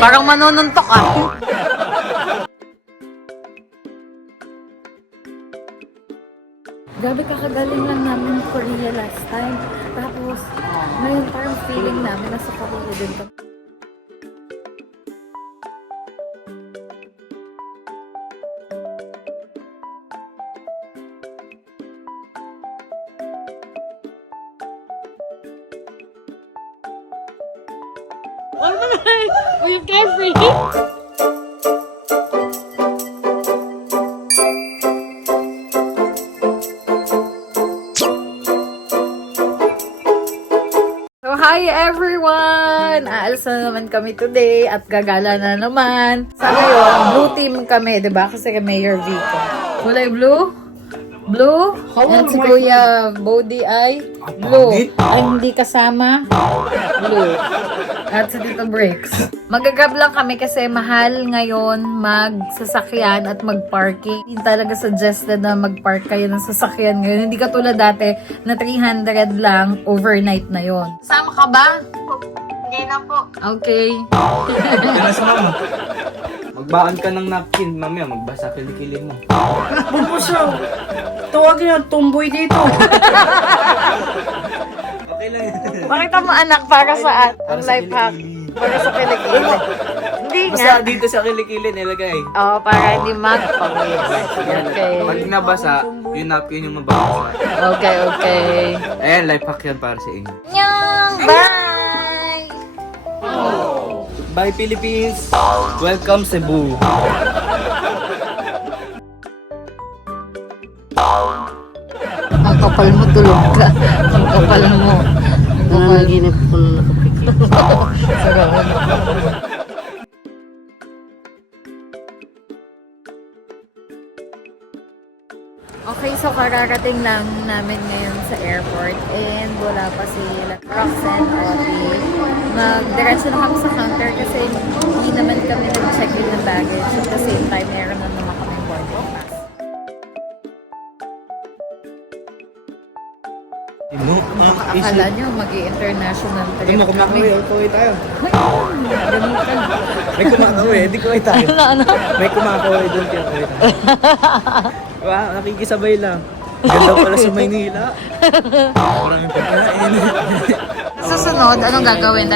Parang manununtok ah. Grabe, kakagaling lang namin Korea last time. Tapos, ngayon parang feeling namin nasa Korea din kami. Are you carefree? So, hi everyone! Aalis na naman kami today at gagala na naman. Sa ngayon, blue team kami, diba? Kasi kay Mayor Vico. Kulay blue? Blue? And si Kuya Bodhi ay blue. Ay, hindi kasama? Blue. At si Tito Bricks. Magagrab lang kami kasi mahal ngayon magsasakyan at magparking. Hindi talaga suggested na magpark kayo ng sasakyan ngayon. Hindi katulad dati na 300 lang overnight na yon. Sama ka ba? Hindi na po. Okay. Yes, ma'am. Magbaan ka ng napkin, mamaya magbasa kilikili mo. Bumpuso. Tawagin yung tumboy dito. Okay lang yan. Makita mo anak para sa Para ang sa life hack. kilikili. Para sa kilikili. Hindi nga. Basta dito sa kilikili nilagay. Oo, para hindi magpawis. Okay. Pag nabasa, yung napkin yung mabasa. Okay, okay. Ayan, life hack yan para sa inyo. Nyang! Bye! Bye Philippines! Welcome Cebu! Ang kapal mo, tulog ka. Ang kapal mo. Ang kapal. Nanaginip ko na nakapikit. Sarap. Okay, so kararating lang namin ngayon sa airport and wala pa si Roxanne o Nagdiretso na kami sa counter kasi hindi naman kami nag-check-in ng baggage. At the same time, meron na naman kami boarding pass. Akala nyo, mag-i-international trip Ano, kami. kumakaway tayo. Ganun ka. May kumakaway, hindi kumain tayo. Ano? May kumakaway doon, kaya kumain tayo. Wow, nakikisabay lang. Ganda pala sa Maynila. Maraming pagkain. Susunod, anong gagawin?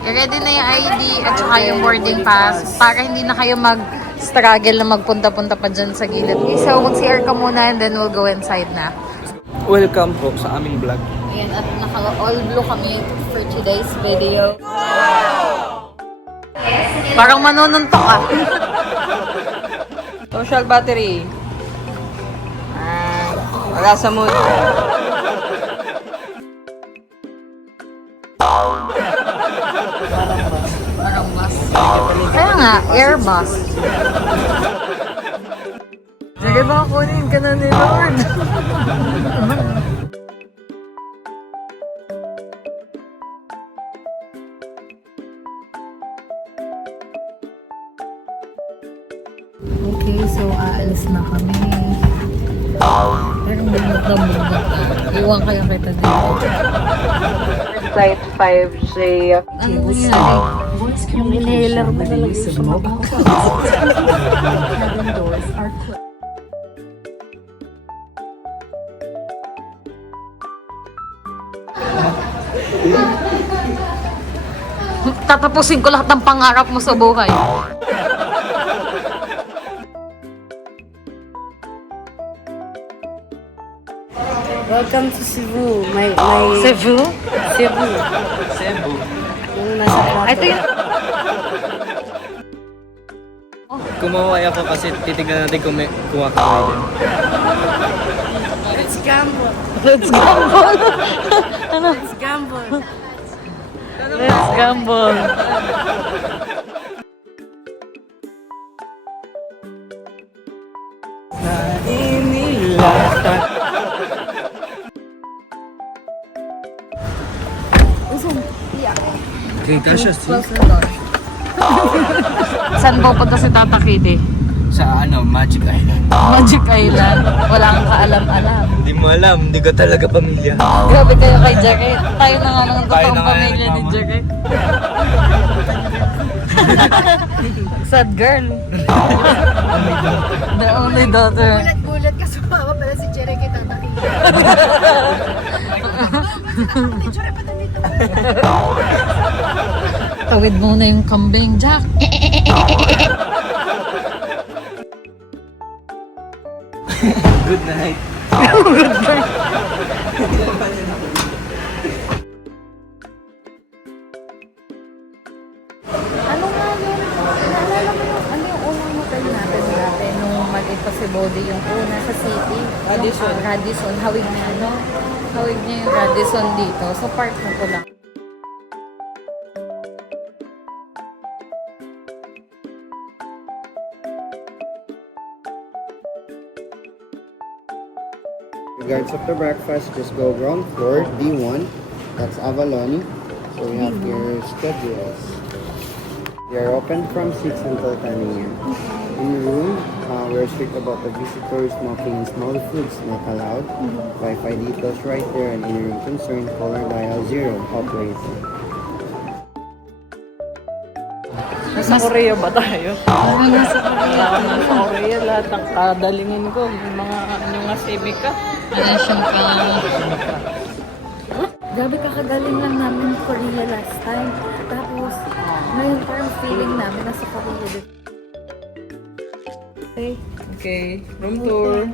I-ready na yung ID at saka yung boarding pass para hindi na kayo mag-struggle na magpunta-punta pa dyan sa gilid. So, mag-CR ka muna and then we'll go inside na. Welcome po sa aming vlog. Ayan, at naka-all blue kami for today's video. Parang manununtok ah. Social battery. Wala sa mood. Parang bus. Kaya nga, airbus. Sige ba, kunin ka na ni Lord. Okay, so aalis na kami. Pero bunot na bunot na. Iwan kaya kita dito. Flight 5J. Ano mo yan? Yung inhaler mo nalagay sa mukha. Tatapusin ko lahat ng pangarap mo sa buhay. Welcome to Cebu. Cebu? Cebu. Cebu. Yung nasa plato. Ito yung... Kumaway ako kasi titignan natin kung may kumakaway din. Let's gamble. Let's gamble! Ano? Let's gamble. Let's gamble. Okay, kasha. Saan po punta si Tata Kitty? Sa ano, Magic Island. Magic Island. Wala kang kaalam-alam. Hindi mo alam, hindi ka talaga pamilya. Grabe kayo kay Jacket. Tayo na nga lang ang Tayo totoong na nga pamilya yung ni mama. Jacket. Sad girl. The only daughter. Gulat ka sumama pala si Cherry kay tataki. Cherry pa dito. Tawid muna yung kambing, Jack. Good night. Ano nga yun? Naalala mo yung, ano yung unang hotel natin dati nung maliit pa si Bodie yung una sa city? Radisson. Yung, Radisson. Hawig niya, ano? Hawig niya yung Radisson dito. So, park na ko lang. Regards of the breakfast, just go ground floor, D1. That's Avalon. So we have your schedules. We are open from 6 until 10 a.m. In the room, we're strict about the visitors, smoking and small foods not allowed. Wi-Fi details right there, and in room concern, caller dial 0, operator. Nasa Korea ba tayo? Ano nga sa Korea? Nasa Korea, lahat ng kadalingin ko, yung mga ano nga semika. Ano siyang Grabe kakagaling lang namin Korea last time. Tapos, ngayon parang feeling namin nasa Korea din. Okay. Okay, room tour.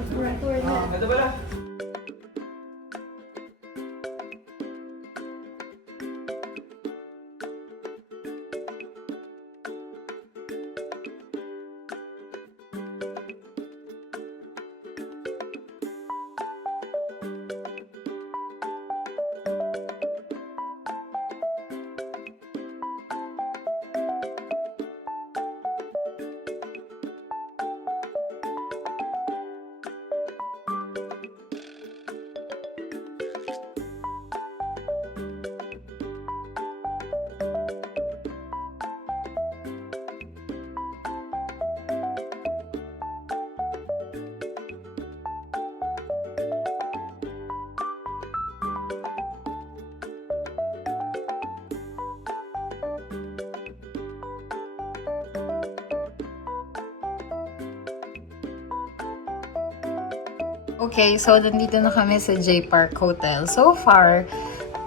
Okay, so nandito na kami sa J Park Hotel. So far,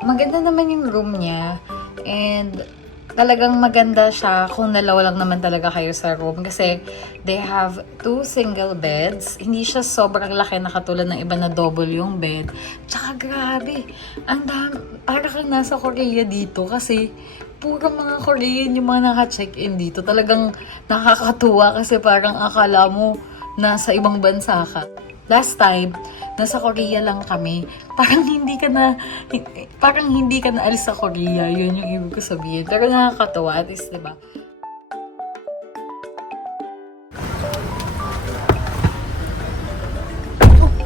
maganda naman yung room niya. And talagang maganda siya kung dalawa lang naman talaga kayo sa room. Kasi they have 2 single beds. Hindi siya sobrang laki na katulad ng iba na double yung bed. Tsaka grabe, ang dami, para kang nasa Korea dito kasi puro mga Korean yung mga naka-check-in dito. Talagang nakakatuwa kasi parang akala mo nasa ibang bansa ka. Last time, nasa Korea lang kami. Parang hindi ka na alis sa Korea. Yun yung ibig ko sabihin. Pero nakakatawa, at least, diba?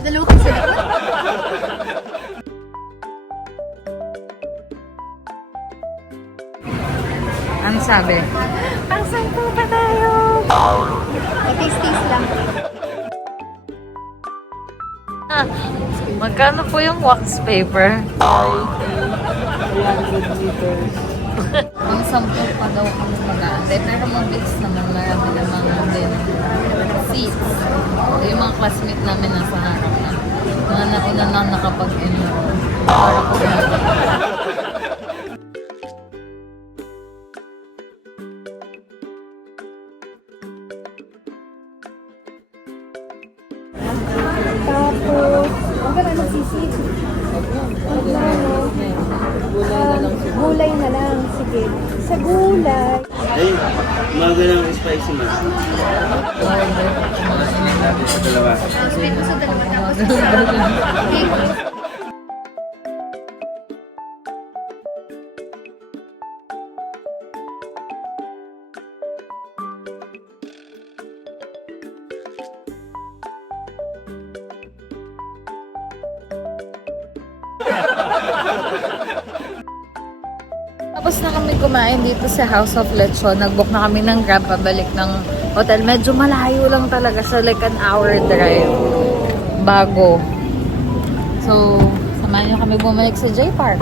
Dalawa kasi dapat. Ano sabi? Ang sampu pa tayo! Taste lang. Magkano po yung wax paper? 300 liters. Ang sampu pa daw kami mag-aantay. Pero mabilis naman, marami namang din seats. Yung mga classmate namin nasa harap na. Mga nauna na nakapag-enroll. Para po Tapos, huwag ka na nagsisig. Gulay na lang. Sige. Sa gulay. Ay, umaga ng spicy man. Natin sa dalawa. Split mo sa dalawa tapos okay. Tapos na kami kumain dito sa House of Lechon. Nag-book na kami ng Grab pabalik ng hotel. Medyo malayo lang talaga sa like an hour drive. Bago. So, samahan nyo kami bumalik sa J Park.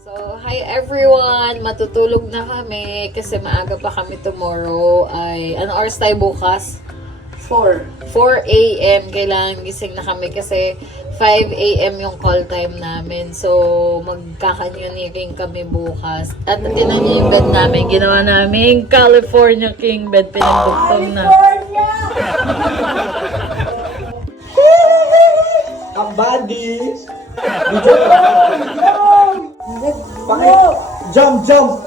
So, hi everyone! Matutulog na kami kasi maaga pa kami tomorrow. Ano oras tayo bukas? 4 a.m. Kailangan gising na kami kasi 5 a.m. yung call time namin. So, magkakanyoniring kami bukas. At tinan niyo yung bed namin. Ginawa namin California King bed. Pinagdugtong na. Ang body! Jump! Jump!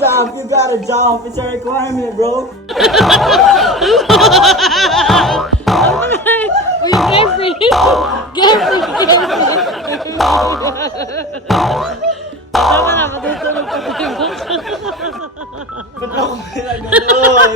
Jump! You gotta jump! It's a requirement, bro! Uy, carefree! Carefree! Tama na, matutulog pa tayo. Ba't ako pinagano'n?